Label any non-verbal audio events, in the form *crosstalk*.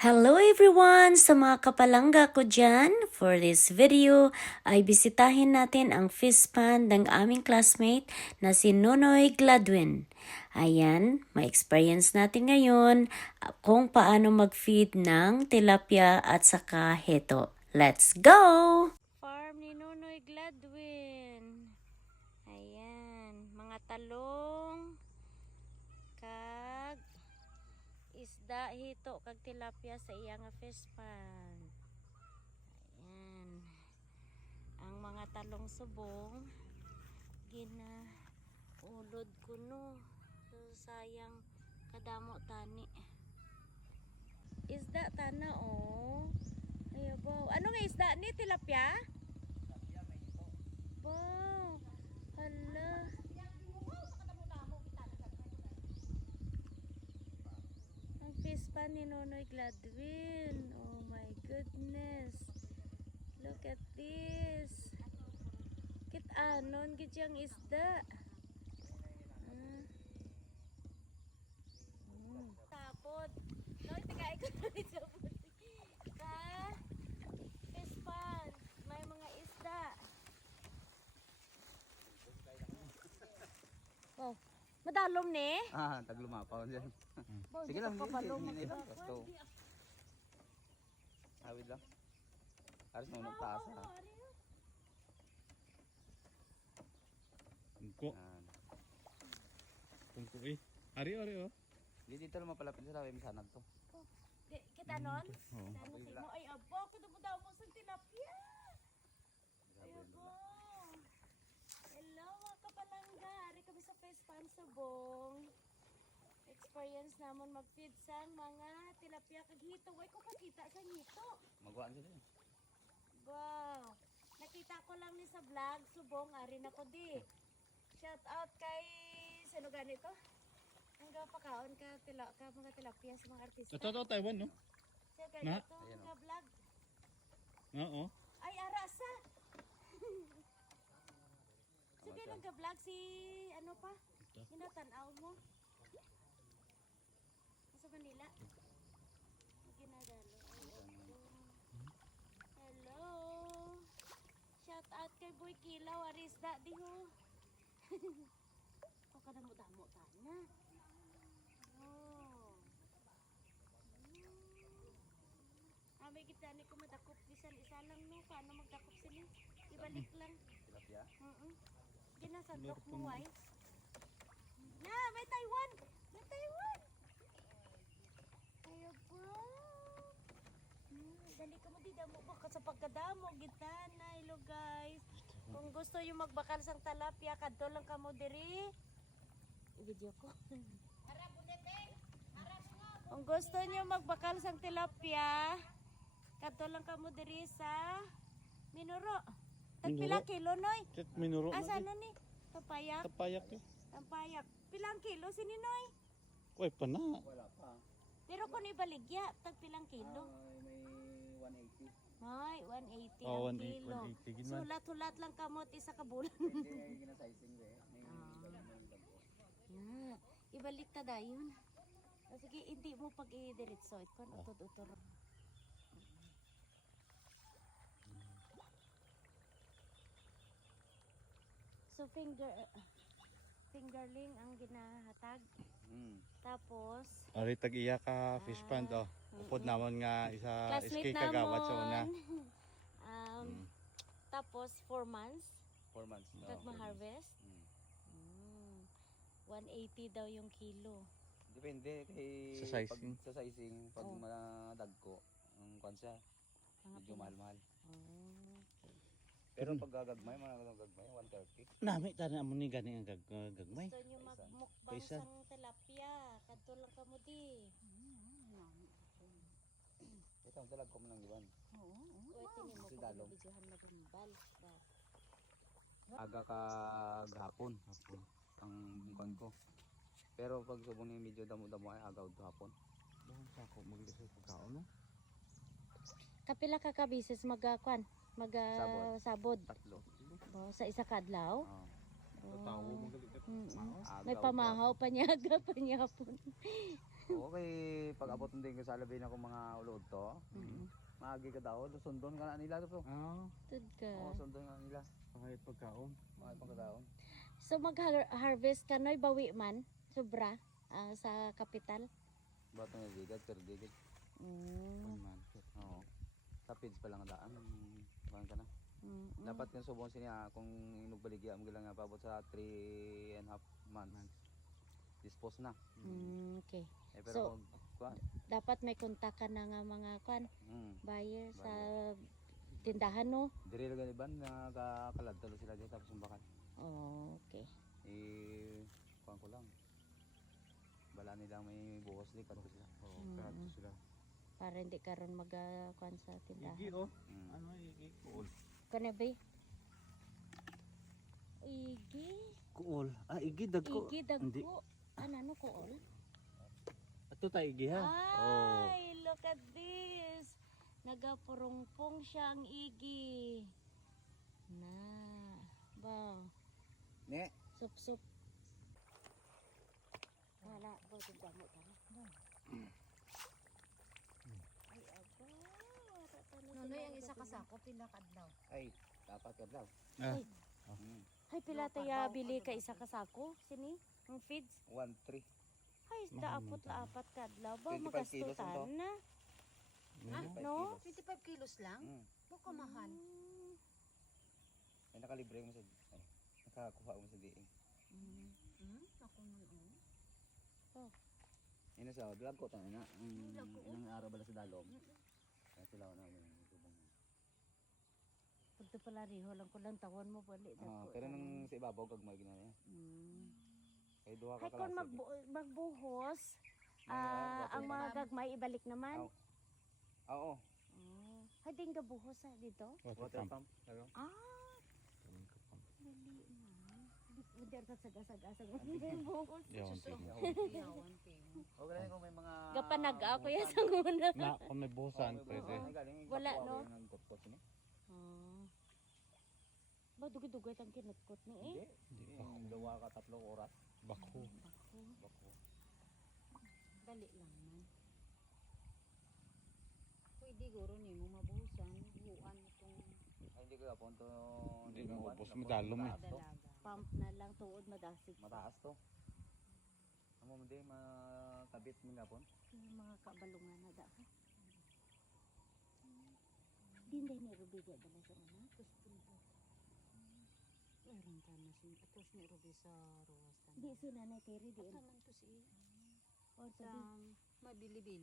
Hello everyone! Sa mga kapalangga ko dyan, for this video ay bisitahin natin ang fish pond ng aming classmate na si Nonoy Gladwin. Ayan, ma-experience natin ngayon kung paano mag-feed ng tilapia at saka heto. Let's go! Farm ni Nonoy Gladwin. Ayan, mga talong, kag isda hito kag tilapia sa iyang fish pond. Ayan. Ang mga talong subong gina ulod ko no. So, sayang kadamo tani. Isda tana oh. Ayabaw. Ano nga isda ni tilapia? Pa ni Nonoy Gladwin. Oh my goodness. Look at this. Kit anon gid yang isda. Ah. Mm. Tapod. Noy tigay ko sa. Ka fish pond. May mga isda. Wow. Madalom ni. Ah, taglumapaw dyan. Wow, Sige lang, sige, sige. Gusto. Awid lang. Aris mo nagtaas ha. Tungko. Tungko eh. Ari, ari oh. Di dito lang mapalapit sa sabi sanag to. Kita nun? Ano sa imo? Ay, abo, kada mo daw mo sa tilapia. Ay, abo. Hello, mga kapalangga. Ari kami sa Face Pan Subong. Experience namon mag-feed sa mga tilapia kag hito. Way ko pakita sa hito. Magwaan sila eh. Wow. Nakita ko lang ni sa vlog, Subong, ari na ko di. Shout out kay sino ganito? Ang gapakaon ka tila ka mga tilapia sa mga artista. Ito, ito, Taiwan, no? Siya Na? ganito, Ayan, nga vlog. Oo. Ay, arasa! *laughs* Sige, nag-vlog si, ano pa? Ito. Ginatanaw mo. Manila. Ginagalo. Hello! Shout out kay Boy Kilaw, Arisda, di ho. *laughs* Kung ka mo damo tana. Oh. Ah, may kita ni ko madakop bisan isa lang no. Paano magdakop sila? Ibalik lang. Tilapia. Mm Ginasandok mo, wise. Na! May Taiwan! Dali ka mo di damo baka sa pagkadamo gitana. Hello guys. Kung gusto yung magbakal sang talapia, kadto lang ka mo diri. Video ko. Kung gusto niyo magbakal sang tilapia, kadto lang ka mo diri sa Minuro. Tag pila Minuro? kilo noy? Tit minuro Asa na na ni? Tapayak. Tapayak eh. Tampayak. Pilang kilo si Ninoy? Uy, pa na. Wala pa. Pero kung ibaligya, tag pilang kilo? Ay, may 180. Ay, 180 Oh, ang 180, kilo. 180 gid man. Sulat-sulat lang kamot isa ka bulan. Hindi ginasizing ba eh. May yeah. Ibalik ta dayon. O sige, hindi mo pag i-diretso. Ito Oh. utod-utod. So finger fingerling ang ginahatag. Hmm. Tapos Ari, tag-iya ka fish pond oh. Upod naman nga isa classmate iski kagawad sa una. *laughs* um, Tapos 4 months 4 months. no? kag ma-harvest. Hmm. Mm. 180 daw yung kilo. Depende kay Sa sizing. Pag, sa sizing pag Oh. madagko ang kwan siya. Medyo mahal-mahal. Oh. Pero pag gagagmay, mga gagagmay 130. Nami tani amo ni gani ang gag gagmay. Gusto nyo magmukbang sang tilapia. Kadto lang ka mo di. Ang talag ko man ng iwan. O ito ni mo Si kung Dalong. magumbal. Ba? Aga ka gahapon. Hapon. Ang kwan ko. Pero pag subong ni medyo damo-damo ay agaw gahapon. Doon sa ako maglisod pagkaon no. Kapila ka ka bisis magakwan? Mag ah, sabod. Tatlo. Oh, sa isa kadlaw. Oh. Oh. magalit. Mm, Agaw May pamahaw, panyaga, *laughs* panyapon. Okay, pag abot din ko sa labi na kong mga ulod to, Mm. maagi ka daw, sundon ka na nila to. Ah, Tud ka. Oo, sundon ka na nila. kahit pagkaon. Mga pagkadaon. So mag-harvest ka noy bawi man sobra ah, sa kapital. Bato na digad, pero digad. Mm. Man. Oo. Sa feeds pa lang ang daan. Kuhan ka na. Mm. Dapat yung subong siya kung inugbaligya mo lang nga paabot sa 3 and a half months. Dispose na. Mm, okay. Eh, pero So, kung kuhan. Dapat may kontak ka na nga mga kwan Mm. buyer sa tindahan no. Diri lang ban na kakalad talo sila dito tapos yung bakal. Oh, okay. Eh, kuhan ko lang. Bala nila may buhos di kato sila. Oo, Mm. kahit sila. Para hindi karon mag kwan sa tindahan. Igi oh. Mm. Ano igi? Kuol. Kana ba? Igi, Kuol. Ah, igi dagko. igi Hindi. dagko. Ano no ko all? Ato ta igi ha. Oh. Ay, look at this. Nagapurungpong siya ang igi. Na, ba, Ne, sup-sup. Wala, ba, damo ka na. Ay, Nunoy ang sila isa ka nagapurong- sako pila kadlaw. ay dapat ka daw. Ah. Ay, ay pila tayo bili ka isa ka sako? Sini? Ang feeds? 1 3. Ay, daapot la apat ka adlaw ba 25 kilos magastutan na. Ah, no? 25 kilos lang? Mm. Baka mahal. Mm. Ay nakalibre mo sa ay nakakuha mo sa diin. Mm. Hmm? Ako nun oh. Ina sa vlog ko tayo na. Oh. ilang araw bala sa dalom. Kaya sila na mo subong. Pagto pala riho lang ko lang tawon mo bali Ah, pero nang sa ibabaw kag may ginaya. Mm. Kay duha ka Hay kon klase. magbu- magbuhos, ah, ah, ang mga gagmay ibalik naman. Aw. Oo, Oh. Hay din ka buhos sa dito? Water water pump. pump. Pero Ah, dali na. Hindi ka sagasag-asag mo yung buhos. Yawan. Okay lang kung may mga Gapanag ako yan sa nguna. Na, kung may buhusan, pwede. Wala, no? Ah. Ba dugay-dugay tang kinutkot ni eh. Hindi. Hindi. Dua ka tatlong oras. Bako. Ako, Bako. dali lang man. Pwede guro ni mo mabuhusan. Buuan mo itong Ay, hindi ko yapon to. Hindi maubos, yapon. madalom eh. Pump na lang tuod madasig. Mataas to. Amo mo di makabit mo yapon. Yung mga kabalungan na da. Dinday ni Rubidya bala sa una. Gusto mo. Meron ka na siya. Atos ni Ruby sa ruwas Di sila na kiri di. Kaman to si Or sa mabili-bili.